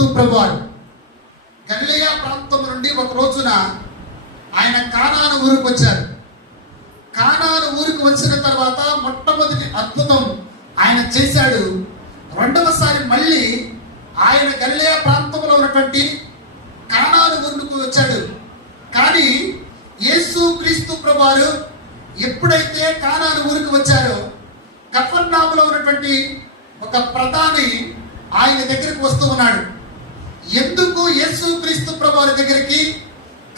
క్రీస్తు ప్రభువారు గలిలయ ప్రాంతం నుండి ఒక రోజున ఆయన కానాను ఊరికి వచ్చారు. కానాను ఊరికి వచ్చిన తర్వాత మొట్టమొదటి అద్భుతం ఆయన చేశాడు. రెండవసారి మళ్ళీ ఆయన గలిలయ ప్రాంతంలో ఉన్నటువంటి కానాను ఊరికి వచ్చాడు. కానీ యేసు క్రీస్తు ప్రభువారు ఎప్పుడైతే కానాను ఊరికి వచ్చారో కఫర్నహూములో ఉన్నటువంటి ఒక ప్రధాని ఆయన దగ్గరికి వస్తూ ఉన్నాడు. ఎందుకు యేసు క్రీస్తు ప్రభువారి దగ్గరికి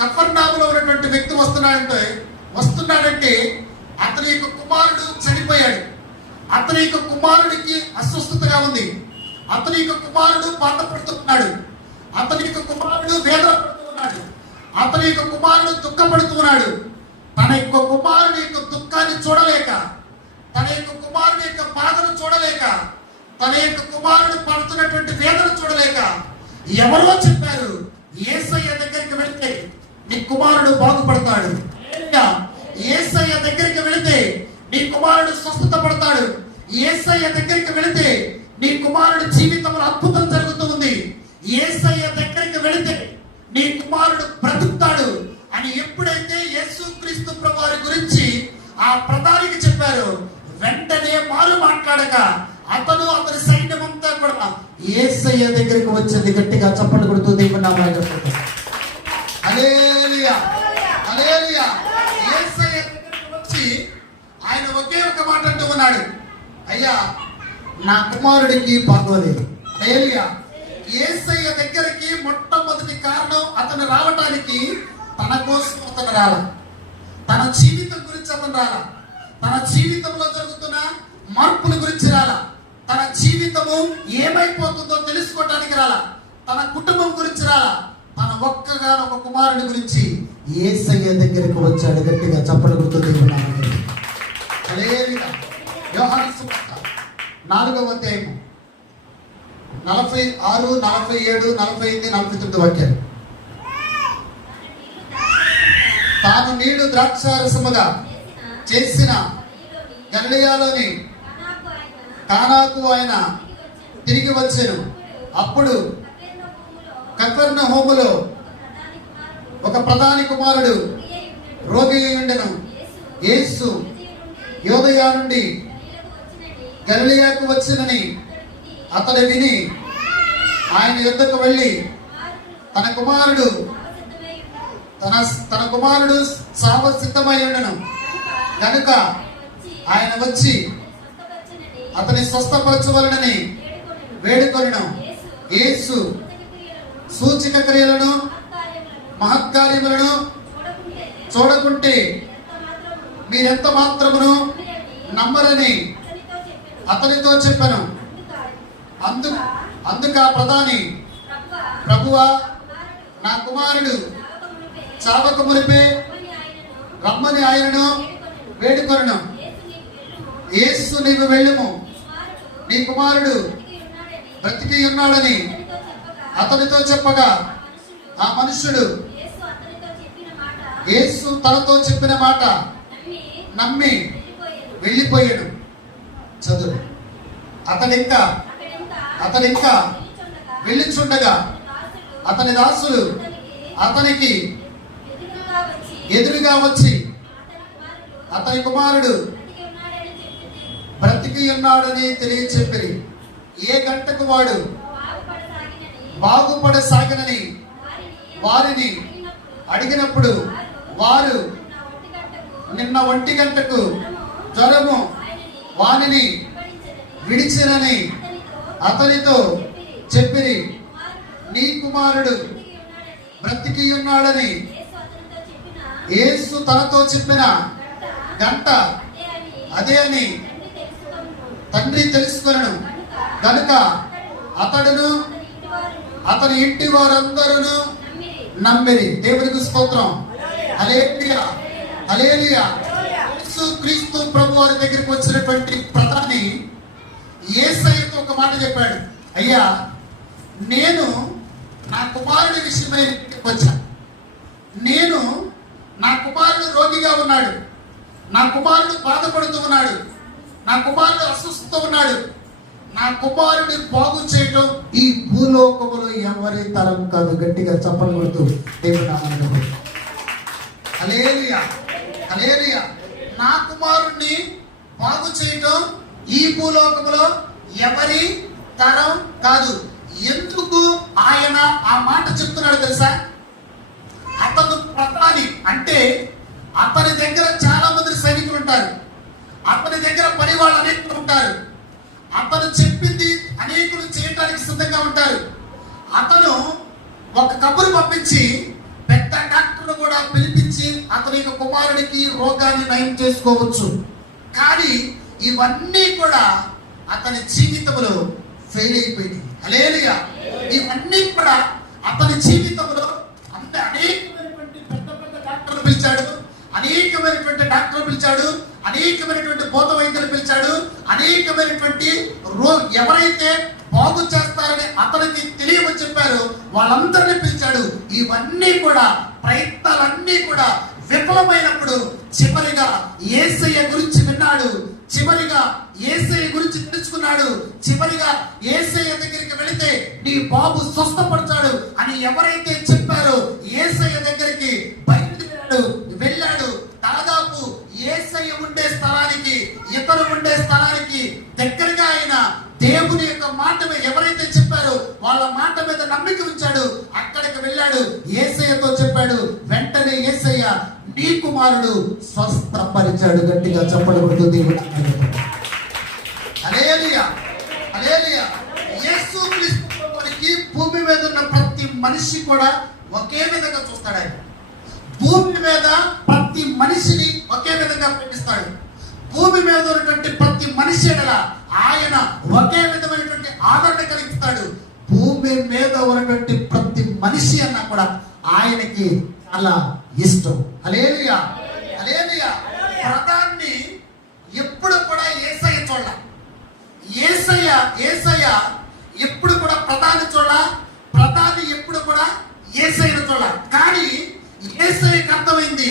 కఫర్నహూములో ఉన్నటువంటి వ్యక్తి వస్తున్నాడంటే అతని యొక్క కుమారుడు చనిపోయాడు. అతని యొక్క కుమారుడికి అస్వస్థతగా ఉంది. అతని యొక్క కుమారుడు బాధపడుతున్నాడు. అతని యొక్క కుమారుడు వేదన పడుతున్నాడు. అతని యొక్క కుమారుడు దుఃఖపడుతున్నాడు. తన యొక్క కుమారుని యొక్క దుఃఖాన్ని చూడలేక, తన యొక్క కుమారుని యొక్క బాధను చూడలేక, తన యొక్క కుమారుడు పడుతున్నటువంటి వేదన చూడలేక ఎవరో చెప్పారు, యేసయ్య దగ్గరికి వెళితే నీ కుమారుడు బాగుపడతాడు. యేసయ్య దగ్గరికి వెళితే నీ కుమారుడు స్వస్థత పడతాడు. యేసయ్య దగ్గరికి వెళితే నీ కుమారుడు జీవితంలో అద్భుతం జరుగుతుంది. యేసయ్య దగ్గరికి వెళితే నీ కుమారుడు బ్రతుకుతాడు అని ఎప్పుడైతే యేసు క్రీస్తు ప్రభువారి గురించి ఆ ప్రధానికి చెప్పారు, వెంటనే మారు మాట్లాడక అతను అతని సైన్యమంతా కూడా యేసయ్య దగ్గరికి వచ్చింది. గట్టిగా చప్పట్లు కొడుతూ దేవుని నామమున చెప్పండి. హల్లెలూయా, హల్లెలూయా. యేసయ్య దగ్గరికి వచ్చి ఆయన ఒకే ఒక మాట అంటూ ఉన్నాడు, అయ్యా నా కుమారుడికి బాగోలేదు. హల్లెలూయా. యేసయ్య దగ్గరికి మొట్టమొదటి కారణం అతను రావటానికి తన కోసం అతను రాల, తన జీవితం గురించి అతను రాల, తన జీవితంలో జరుగుతున్న మార్పుల గురించి రాల, తన జీవితము ఏమైపోతుందో తెలుసుకోవటానికి రాల, తన కుటుంబం గురించి రాల, తన ఒక్కగానొక కుమారుడి గురించి యేసయ్య దగ్గరికి వచ్చాడు. గట్టిగా చప్పట్లు కొడుతూ హల్లెలూయా. యోహాను సువార్త 4వ అధ్యాయము 46, 47, 48, 49 వాక్యాలు. తాను నీళ్లు ద్రాక్షారసముగా చేసిన గలిలయలోని కానాకు ఆయన తిరిగి వచ్చెను. అప్పుడు కఫర్నహూములో ఒక ప్రధాని కుమారుడు రోగి ఉండెను. యేసు యోదయ నుండి గలిలయకు వచ్చినని అతడు విని ఆయన యొద్దకు వెళ్ళి తన కుమారుడు సావ సిద్ధమై ఉండెను గనుక ఆయన వచ్చి అతని స్వస్థపరచవలనని వేడుకొనెను. యేసు సూచక క్రియలను మహత్కార్యములను చూడకుంటే మీరెంత మాత్రమును నమ్మరని అతనితో చెప్పాను. అందుకు ఆ ప్రధాని, ప్రభువా నా కుమారుడు చావక మునిపే రమ్మని ఆయనను వేడుకొనెను. యేసు నీవు వెళ్ళుము, నీ కుమారుడు బ్రతికి ఉన్నాడని అతనితో చెప్పగా ఆ మనుష్యుడు యేసు తనతో చెప్పిన మాట నమ్మి వెళ్ళిపోయాడు. చదువు. అతనింకా వెళ్ళిచుండగా అతని దాసులు అతనికి ఎదురుగా వచ్చి అతని కుమారుడు బ్రతికి ఉన్నాడని తెలియచెప్పిరి. ఏ గంటకు వాడు బాగుపడసాగినని వారిని అడిగినప్పుడు వారు నిన్న 1 గంటకు జ్వరము వానిని విడిచినని అతనితో చెప్పిరి. నీ కుమారుడు బ్రతికి ఉన్నాడని యేసు తనతో చెప్పిన గంట అదే అని తండ్రి తెలుసుకొనెను గనుక అతడును అతని ఇంటి వారందరూ నమ్మిరి. దేవునికి స్తోత్రం. హల్లెలూయా, హల్లెలూయా. యేసు క్రీస్తు ప్రభువారి దగ్గరికి వచ్చినటువంటి ప్రధాని యేసయ్యతో ఒక మాట చెప్పాడు, అయ్యా నేను నా కుమారుడి విషయమై వచ్చా. నేను నా కుమారుడు రోగిగా ఉన్నాడు, నా కుమారుడు బాధపడుతూ ఉన్నాడు, నా కుమారుడు అస్వస్థత ఉన్నాడు. నా కుమారుడిని బాగు చేయటం ఈ భూలోకములో ఎవరి తరం కాదు. గట్టిగా చప్పలు కొడుతూ దేవుని నామమున హల్లెలూయా, హల్లెలూయా. నా కుమారుణ్ణి బాగు చేయటం ఈ భూలోకములో ఎవరి తరం కాదు. ఎందుకు ఆయన ఆ మాట చెప్తున్నాడు తెలుసా? అతను ప్రధాని అంటే అతని దగ్గర చాలా మంది సైనికులు ఉంటారు, అతని దగ్గర పని వాళ్ళు అనేకులు ఉంటారు, అతను చెప్పింది అనేకులు చేయడానికి సిద్ధంగా ఉంటారు. అతను ఒక కబురు పంపించి పెద్ద డాక్టర్ను కూడా పిలిపించి అతని యొక్క కుమారుడికి రోగాన్ని నయం చేసుకోవచ్చు. కానీ ఇవన్నీ కూడా అతని జీవితంలో ఫెయిల్ అయిపోయింది. హల్లెలూయా. ఇవన్నీ కూడా అతని జీవితంలో అనేకమైనటువంటి పెద్ద పెద్ద డాక్టర్లు పిలిచాడు, అనేకమైనటువంటి డాక్టర్లు పిలిచాడు, అనేకమైనటువంటి భూత వైద్యులు పిలిచాడు, అనేకమైనటువంటి ఎవరైతే బాగు చేస్తారని అతనికి తెలియమని చెప్పారు వాళ్ళందరినీ పిలిచాడు. ఇవన్నీ కూడా ప్రయత్నాలన్నీ కూడా విఫలమైనప్పుడు చివరిగా యేసయ్య గురించి విన్నాడు, చివరిగా యేసయ్య గురించి తెలుసుకున్నాడు. చివరిగా యేసయ్య దగ్గరికి వెళితే నీ బాబు స్వస్థపడతాడు అని ఎవరైతే చెప్పారో యేసయ్య దగ్గరికి వెళ్ళాడు. దాదాపు యేసయ్య ఉండే స్థలానికి ఇతరు ఉండే స్థలానికి దగ్గరగా ఆయన దేవుని యొక్క మాట ఎవరైతే చెప్పారో వాళ్ళ మాట మీద నమ్మిక ఉంచాడు. అక్కడికి వెళ్ళాడు, యేసయ్యతో చెప్పాడు. వెంటనే యేసయ్య నీ కుమారుడు స్వస్థపరిచాడు. గట్టిగా చప్పట్లు కొడుతూ దేవుని హల్లెలూయా, హల్లెలూయా. యేసుక్రీస్తుకి భూమి మీద ఉన్న ప్రతి మనిషి కూడా ఒకే విధంగా చూస్తాడు. ఆయన భూమి మీద ప్రతి మనిషిని ఒకే విధంగా ప్రేమిస్తాడు. భూమి మీద ఉన్నటువంటి ప్రతి మనిషి ఎడల ఆయన ఒకే విధమైనటువంటి ఆదరణ కలిగిస్తాడు. భూమి మీద ఉన్నటువంటి ప్రతి మనిషి అన్నా కూడా ఆయనకి చాలా ఇష్టం. హల్లెలూయా, హల్లెలూయా. ప్రధాన్ని ఎప్పుడు కూడా యేసయ్య చూడాల. యేసయ్య ఎప్పుడు కూడా ప్రధాని చూడాల, ప్రధాని ఎప్పుడు కూడా యేసయ్యను చూడాల. కానీ యేసయ్యకు అర్థమైంది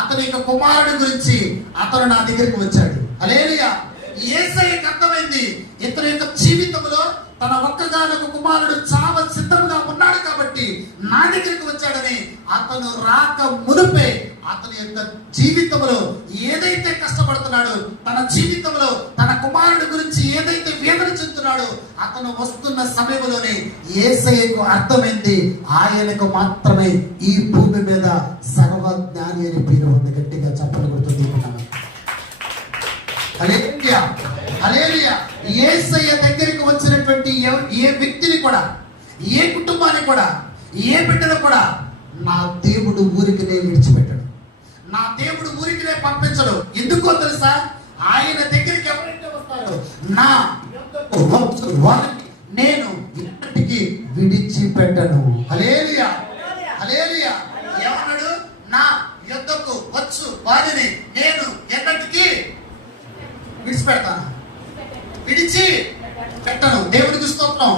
అతని యొక్క కుమారుడి గురించి అతను నా దగ్గరికి వచ్చాడు. హల్లెలూయా. యేసయ్యకు అర్థమైంది ఇతని యొక్క జీవితంలో తన ఒక్కగానొక కుమారుడు చావ సిద్ధంగా ఉన్నాడు కాబట్టి నా దగ్గరికి వచ్చాడని అతను రాక మునుపే అతని యొక్క జీవితంలో ఏదైతే కష్టపడుతున్నాడో, తన జీవితంలో తన కుమారుడి గురించి ఏదైతే వేదన చెందుతున్నాడో అతను వస్తున్న సమయంలోనే యేసయ్యకు అర్థమైంది ఆయనకు మాత్రమే ఈ భూమి మీద సర్వజ్ఞాని అని పేరు ఉంది. గట్టిగా చప్పట్లు కొడుతుంది. హల్లెలూయా, హల్లెలూయా. యేసయ్య దగ్గరికి వచ్చినటువంటి ఏ వ్యక్తిని కూడా, ఏ కుటుంబాన్ని కూడా, ఏ బిడ్డను కూడా నా దేవుడు ఊరికినే విడిచిపెట్టడు, నా దేవుడు ఊరికినే పంపించడు. ఎందుకో తెలుసా? ఆయన దగ్గరికి ఎవరైతే వస్తాడో నా వారిని నేను ఎన్నటికీ విడిచిపెట్టను. హల్లెలూయా, హల్లెలూయా. ఏమన్నాడు? నా యొద్దకు వచ్చు వారిని నేను ఎన్నటికీ విడిచిపెడతాను, విడిచి పెట్టను. దేవునికి స్తోత్రం.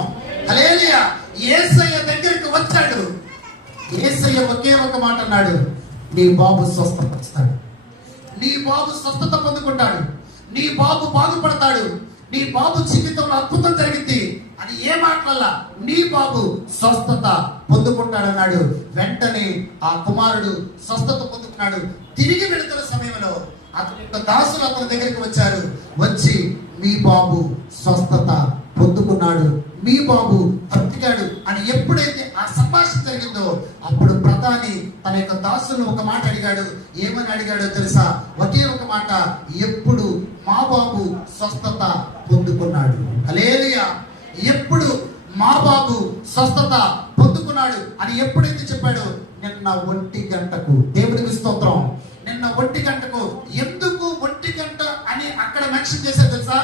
హల్లెలూయా. యేసయ్య దగ్గరికి వచ్చాడు. యేసయ్య ఒకే ఒక మాట అన్నాడు, నీ బాబు స్వస్థపరుస్తాడు, నీ బాబు స్వస్థత పొందుకుంటాడు, నీ బాబు బాగుపడతాడు, నీ బాబు జీవితంలో అద్భుతం జరిగింది అని ఏ మాటలల్లా నీ బాబు స్వస్థత పొందుకుంటాడన్నాడు. వెంటనే ఆ కుమారుడు స్వస్థత పొందుకున్నాడు. తిరిగి వెళుతున్న సమయంలో అతని యొక్క దాసులు అతని దగ్గరికి వచ్చారు. వచ్చి మీ బాబు స్వస్థత పొందుకున్నాడు, మీ బాబు బ్రతికాడు అని ఎప్పుడైతే ఆ సంభాషణ జరిగిందో అప్పుడు ప్రధాని తన యొక్క దాసులను ఒక మాట అడిగాడు. ఏమని అడిగాడో తెలుసా? ఒకే ఒక మాట, ఎప్పుడు మా బాబు స్వస్థత పొందుకున్నాడు. హల్లెలూయా. ఎప్పుడు మా బాబు స్వస్థత పొందుకున్నాడు అని ఎప్పుడైతే చెప్పాడో నిన్న 1 గంటకు. దేవునికి స్తోత్రం. నిన్న 1 గంటకు. ఎందుకు 1 గంట అని అక్కడ మెన్షన్ చేశారు తెలుసా?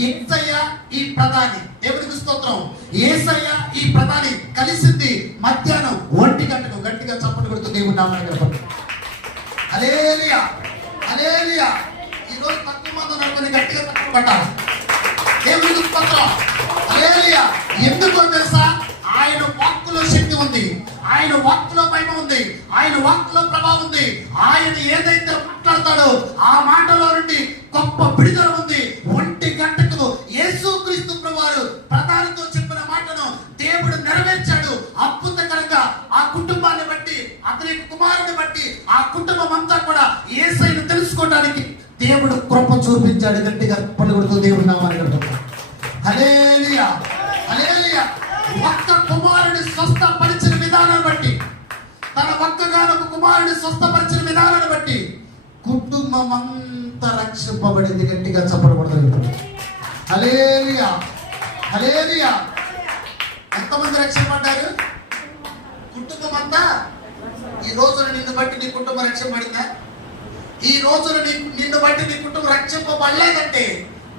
యేసయ్య ఈ ప్రధాని, దేవునికి స్తోత్రం, యేసయ్య ఈ ప్రధాని కలిసింది మధ్యాహ్నం 1 గంటకు. గట్టిగా చప్పట్లు కొడుతూ దేవుని నామమున గడపండి. హల్లెలూయా, హల్లెలూయా. ఈరోజు తక్కువ మంది ఉన్నారు, గట్టిగా చప్పట్లు కొట్టాలి. దేవునికి స్తోత్రం. హల్లెలూయా. ఎందుకో తెలుసా? ఆయన వాక్కులో శక్తి ఉంది, ఆయన వాక్కులో మహిమ ఉంది, ఆయన వాక్కులో ప్రభావం ఉంది. ఆయన ఏదైతే మాట్లాడతాడో ఆ మాటలో నుండి గొప్ప విడుదల ఉంది. 1 గంటకు యేసుక్రీస్తు ప్రభువారు ప్రధానితో చెప్పిన మాటను దేవుడు నెరవేర్చాడు. దేవుడు కృప చూపించాడు. గట్టిగా పలుకుడుతూ దేవుడు నామాన్ని గడుపుతాం. హల్లెలూయా, హల్లెలూయా. ఒక్క కుమారుని స్వస్థపరిచిన విధానాన్ని బట్టి, తన ఒక్కగానొక కుమారుని స్వస్థపరిచిన విధానాన్ని బట్టి కుటుంబం అంతా రక్షింపబడింది. గట్టిగా చెప్పబడదు. హల్లెలూయా, హల్లెలూయా. ఎంతమంది రక్షింపబడ్డారు? కుటుంబం అంతా. ఈ రోజున నిన్ను బట్టి నీ కుటుంబం రక్షింపబడిందా? ఈ రోజున నిన్ను బట్టి నీ కుటుంబం రక్షింపబడలేదంటే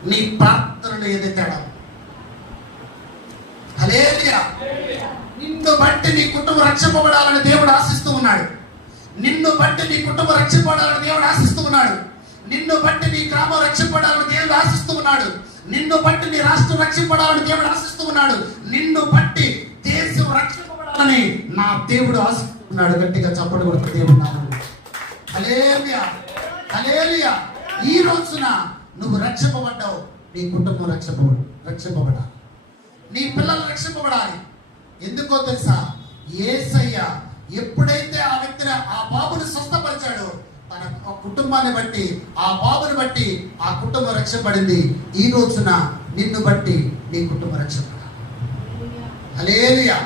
నీ ప్రార్థనలు ఏది తేడా? హల్లెలూయా. నిన్ను బట్టి నీ కుటుంబం రక్షింపబడాలని దేవుడు ఆశిస్తూ ఉన్నాడు. నిన్ను బట్టి నీ కుటుంబం రక్షింపబడాలని దేవుడు ఆశిస్తూ ఉన్నాడు. నిన్ను బట్టి నీ గ్రామం రక్షింపబడాలని దేవుడు ఆశిస్తూ ఉన్నాడు. నిన్ను బట్టి నీ రాష్ట్రం రక్షింపబడాలని దేవుడు ఆశిస్తూ ఉన్నాడు. నిన్ను బట్టి దేశం రక్షింపబడాలని నా దేవుడు ఆశిస్తూ ఉన్నాడు. గట్టిగా చప్పట్లు కొడుతూ దేవుడు నామమున హల్లెలూయా, హల్లెలూయా. ఈ రోజున నువ్వు రక్షింపబడ్డావు. నీ కుటుంబం రక్షింపబడాలి. నీ పిల్లలు రక్షింపబడాలి. ఎందుకో తెలుసా? యేసయ్య ఎప్పుడైతే ఆ వ్యక్తిని, ఆ బాబుని స్వస్థపరిచాడో తన కుటుంబాన్ని బట్టి, ఆ బాబుని బట్టి ఆ కుటుంబం రక్షింపబడింది. ఈ రోజున నిన్ను బట్టి నీ కుటుంబం రక్షింపబడాలి. హల్లెలూయా,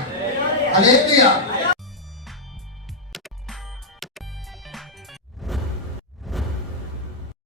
హల్లెలూయా.